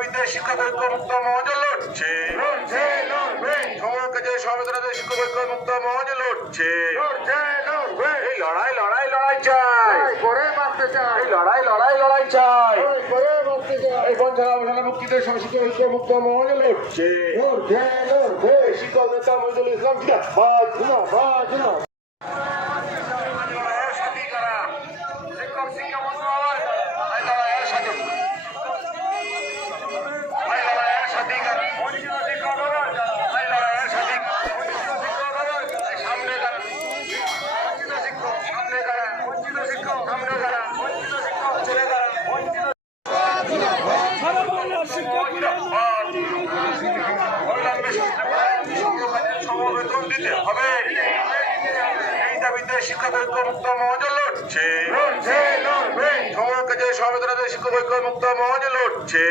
বিদ্যা শিক্ষক ঐক্য মুক্ত মহাজ লড়ছে সমরকে যে সবেদনাতে শিক্ষক মুক্ত মহাজ লড়ছে এই লড়াই লড়াই লড়াই চাই এই লড়াই লড়াই লড়াই চাই এই বঞ্চনা অবসানে মুক্তিতে শিক্ষক ঐক্য মুক্ত মহাজ লড়ছে এই শিক্ষক নেতা মহিদুল ইসলাম দিতে হবে এই দাবিতে শিক্ষক ঐক্য মুক্ত মহাজ লড়ছে সমরকে যে সবেদনাতে শিক্ষক ঐক্য মুক্ত মহাজ লড়ছে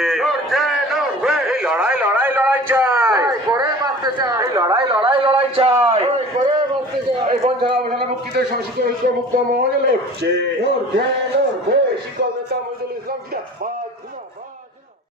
লড়াই লড়াই চাই। এই লড়াই লড়াই লড়াই চাই। এই বঞ্চনা অবসানে মুক্তিতে শিক্ষক ঐক্য মুক্ত মহাজ লড়ছে শিক্ষক নেতা মহিদুল ইসলাম জিন্দাবাদ